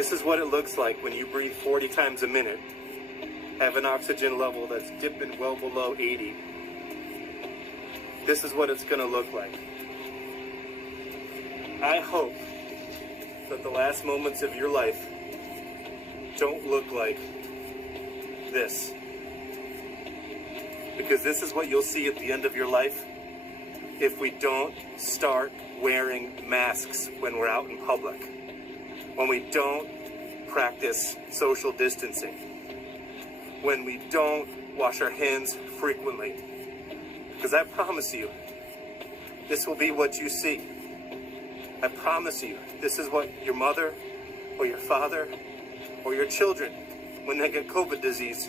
This is what it looks like when you breathe 40 times a minute, have an oxygen level that's dipping well below 80. This is what it's going to look like. I hope that the last moments of your life don't look like this. Because this is what you'll see at the end of your life if we don't start wearing masks when we're out in public. When we don't practice social distancing. When we don't wash our hands frequently. Because I promise you, this will be what you see. I promise you, this is what your mother or your father or your children, when they get COVID disease,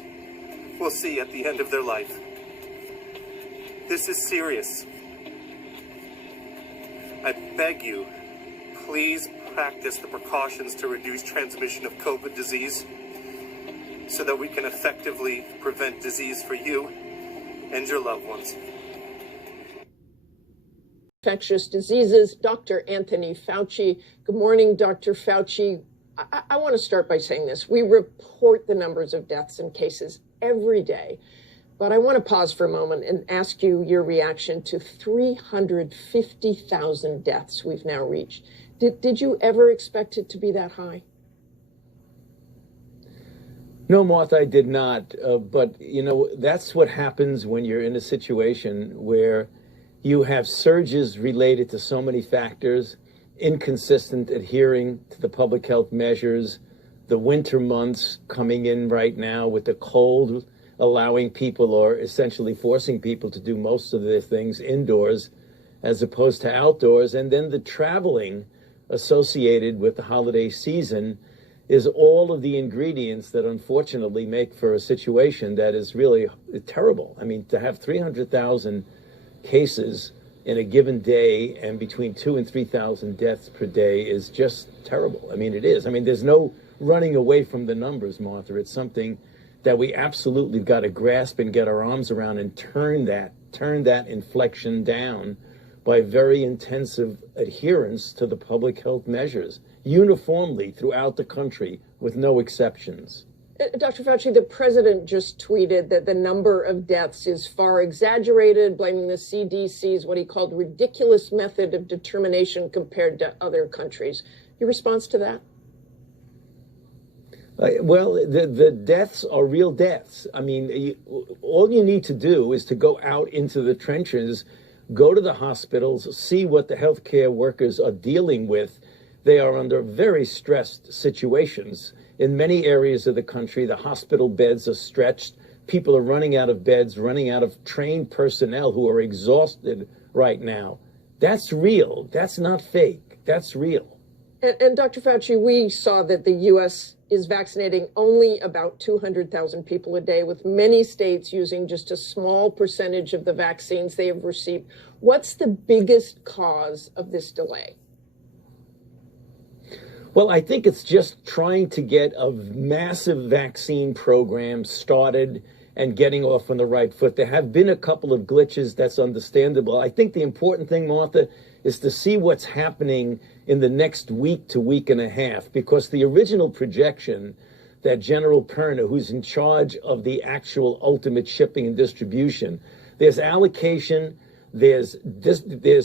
will see at the end of their life. This is serious. I beg you, please practice the precautions to reduce transmission of COVID disease so that we can effectively prevent disease for you and your loved ones. Infectious diseases, Dr. Anthony Fauci. Good morning, Dr. Fauci. I want to start by saying this. We report the numbers of deaths and cases every day, but I want to pause for a moment and ask you your reaction to 350,000 deaths we've now reached. Did you ever expect it to be that high? No, Martha, I did not. But, you know, that's what happens when you're in a situation where you have surges related to so many factors, inconsistent adhering to the public health measures, the winter months coming in right now with the cold, allowing people or essentially forcing people to do most of their things indoors as opposed to outdoors, and then the traveling associated with the holiday season is all of the ingredients that unfortunately make for a situation that is really terrible. I mean, to have 300,000 cases in a given day and between 2,000 and 3,000 deaths per day is just terrible. I mean, it is. I mean, there's no running away from the numbers, Martha. It's something that we absolutely got to grasp and get our arms around and turn that inflection down by very intensive adherence to the public health measures uniformly throughout the country with no exceptions. Dr. Fauci, the president just tweeted that the number of deaths is far exaggerated, blaming the CDC's what he called ridiculous method of determination compared to other countries. Your response to that? Well, the deaths are real deaths. I mean, all you need to do is to go out into the trenches, go to the hospitals, see what the healthcare workers are dealing with. They are under very stressed situations. In many areas of the country, the hospital beds are stretched. People are running out of beds, running out of trained personnel who are exhausted right now. That's real. That's not fake. That's real. And Dr. Fauci, we saw that the U.S. is vaccinating only about 200,000 people a day, with many states using just a small percentage of the vaccines they have received. What's the biggest cause of this delay? Well, I think it's just trying to get a massive vaccine program started and getting off on the right foot. There have been a couple of glitches. That's understandable. I think the important thing, Martha, is to see what's happening in the next week to week and a half, because the original projection that General Perna, who's in charge of the actual ultimate shipping and distribution, there's allocation, there's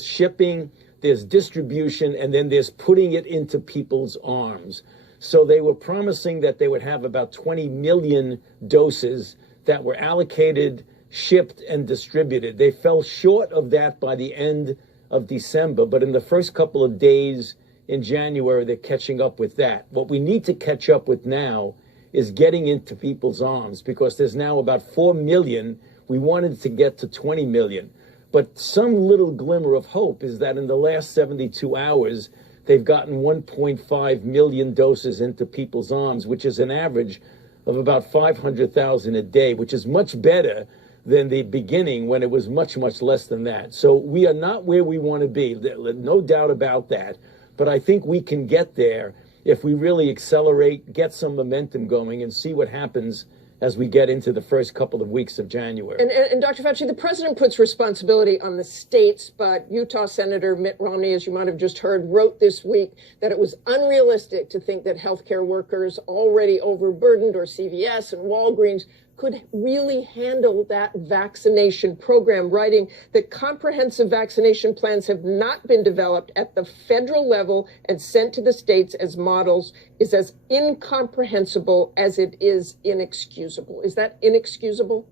shipping, there's distribution, and then there's putting it into people's arms. So they were promising that they would have about 20 million doses that were allocated, shipped, and distributed. They fell short of that by the end of December, but in the first couple of days in January, they're catching up with that. What we need to catch up with now is getting into people's arms, because there's now about 4 million. We wanted to get to 20 million. But some little glimmer of hope is that in the last 72 hours, they've gotten 1.5 million doses into people's arms, which is an average of about 500,000 a day, which is much better than the beginning when it was much, much less than that. So we are not where we want to be, no doubt about that. But I think we can get there if we really accelerate, get some momentum going, and see what happens as we get into the first couple of weeks of January. And Dr. Fauci, the president puts responsibility on the states, but Utah Senator Mitt Romney, as you might have just heard, wrote this week that it was unrealistic to think that healthcare workers already overburdened, or CVS and Walgreens, could really handle that vaccination program, writing that comprehensive vaccination plans have not been developed at the federal level and sent to the states as models is as incomprehensible as it is inexcusable. Is that inexcusable?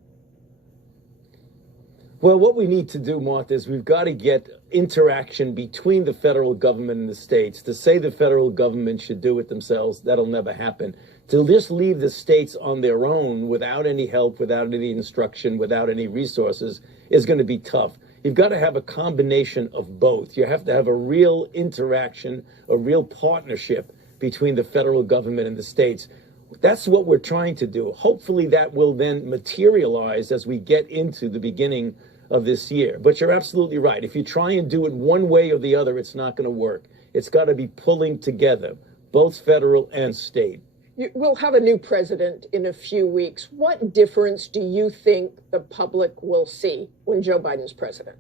Well, what we need to do, Martha, is we've got to get interaction between the federal government and the states. To say the federal government should do it themselves, that'll never happen. To just leave the states on their own without any help, without any instruction, without any resources is going to be tough. You've got to have a combination of both. You have to have a real interaction, a real partnership between the federal government and the states. That's what we're trying to do. Hopefully that will then materialize as we get into the beginning of this year. But you're absolutely right. If you try and do it one way or the other, it's not going to work. It's got to be pulling together, both federal and state. We'll have a new president in a few weeks. What difference do you think the public will see when Joe Biden's president?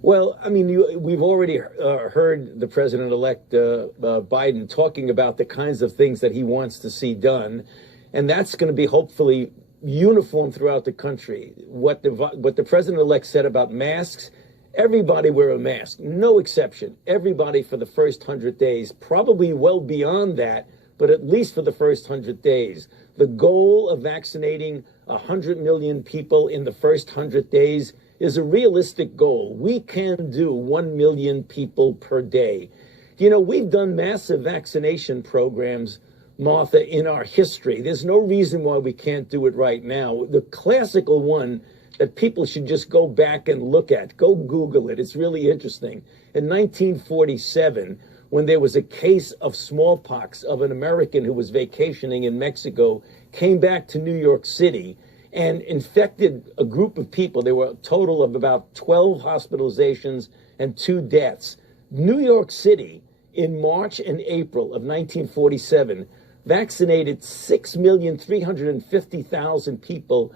Well, I mean, we've already heard the president-elect Biden talking about the kinds of things that he wants to see done, and that's going to be hopefully uniform throughout the country. What the president-elect said about masks, everybody wear a mask, no exception. Everybody for the first 100 days, probably well beyond that, but at least for the first 100 days. The goal of vaccinating 100 million people in the first 100 days is a realistic goal. We can do 1 million people per day. You know, we've done massive vaccination programs, Martha, in our history. There's no reason why we can't do it right now. The classical one that people should just go back and look at, go Google it. It's really interesting. In 1947, when there was a case of smallpox of an American who was vacationing in Mexico, came back to New York City and infected a group of people. There were a total of about 12 hospitalizations and 2 deaths. New York City, in March and April of 1947, vaccinated 6,350,000 people,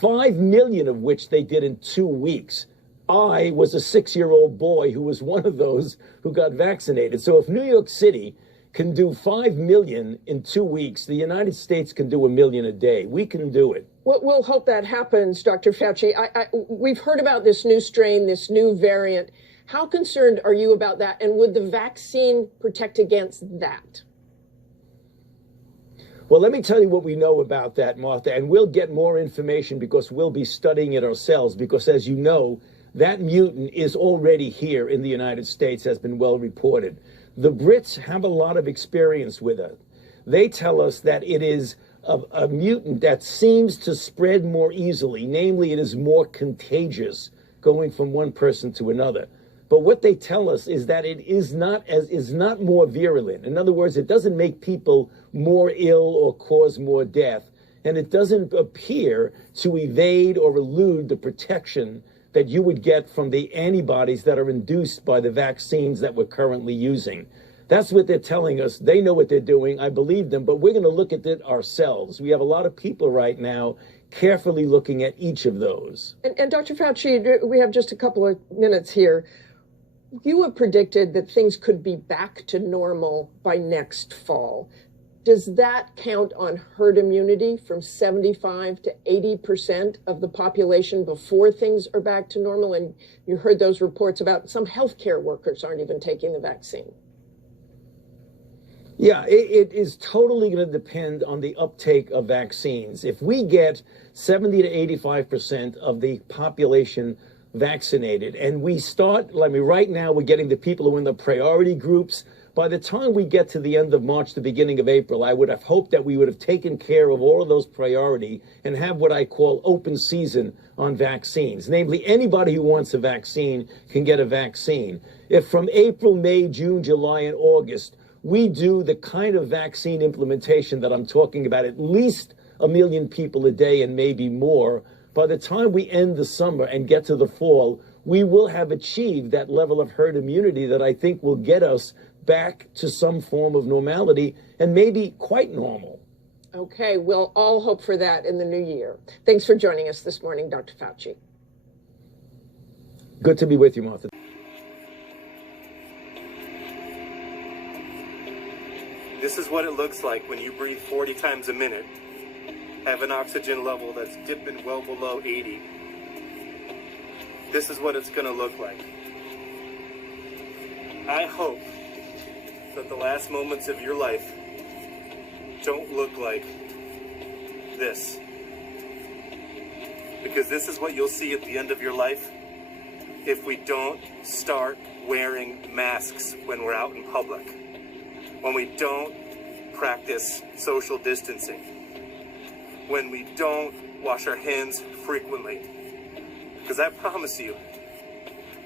5 million of which they did in 2 weeks. I was a 6-year-old boy who was one of those who got vaccinated. So if New York City can do 5 million in 2 weeks, the United States can do 1 million a day. We can do it. We'll hope that happens, Dr. Fauci. We've heard about this new strain, this new variant. How concerned are you about that? And would the vaccine protect against that? Well, let me tell you what we know about that, Martha, and we'll get more information because we'll be studying it ourselves, because as you know, that mutant is already here in the United States, has been well reported. The Brits have a lot of experience with it. They tell us that it is a mutant that seems to spread more easily. Namely, it is more contagious going from one person to another. But what they tell us is that it is not more virulent. In other words, it doesn't make people more ill or cause more death. And it doesn't appear to evade or elude the protection that you would get from the antibodies that are induced by the vaccines that we're currently using. That's what they're telling us. They know what they're doing. I believe them, but we're going to look at it ourselves. We have a lot of people right now carefully looking at each of those. And Dr. Fauci, we have just a couple of minutes here. You have predicted that things could be back to normal by next fall. Does that count on herd immunity from 75 to 80% of the population before things are back to normal? And you heard those reports about some healthcare workers aren't even taking the vaccine. Yeah, it is totally going to depend on the uptake of vaccines. If we get 70 to 85% of the population vaccinated, and we start, right now we're getting the people who are in the priority groups. By the time we get to the end of March, the beginning of April, I would have hoped that we would have taken care of all of those priority and have what I call open season on vaccines. Namely, anybody who wants a vaccine can get a vaccine. If from April, May, June, July, and August, we do the kind of vaccine implementation that I'm talking about, at least 1 million people a day and maybe more, by the time we end the summer and get to the fall, we will have achieved that level of herd immunity that I think will get us back to some form of normality and maybe quite normal. Okay, we'll all hope for that in the new year. Thanks for joining us this morning, Dr. Fauci. Good to be with you, Martha. This is what it looks like when you breathe 40 times a minute, have an oxygen level that's dipping well below 80. This is what it's going to look like. I hope that the last moments of your life don't look like this. Because this is what you'll see at the end of your life if we don't start wearing masks when we're out in public. When we don't practice social distancing. When we don't wash our hands frequently. Because I promise you,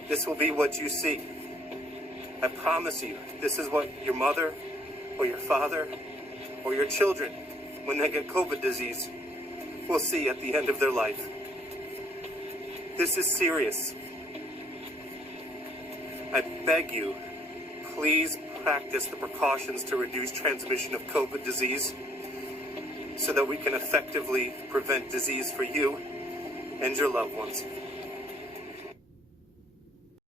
this will be what you see. I promise you, this is what your mother or your father or your children, when they get COVID disease, will see at the end of their life. This is serious. I beg you, please practice the precautions to reduce transmission of COVID disease so that we can effectively prevent disease for you and your loved ones.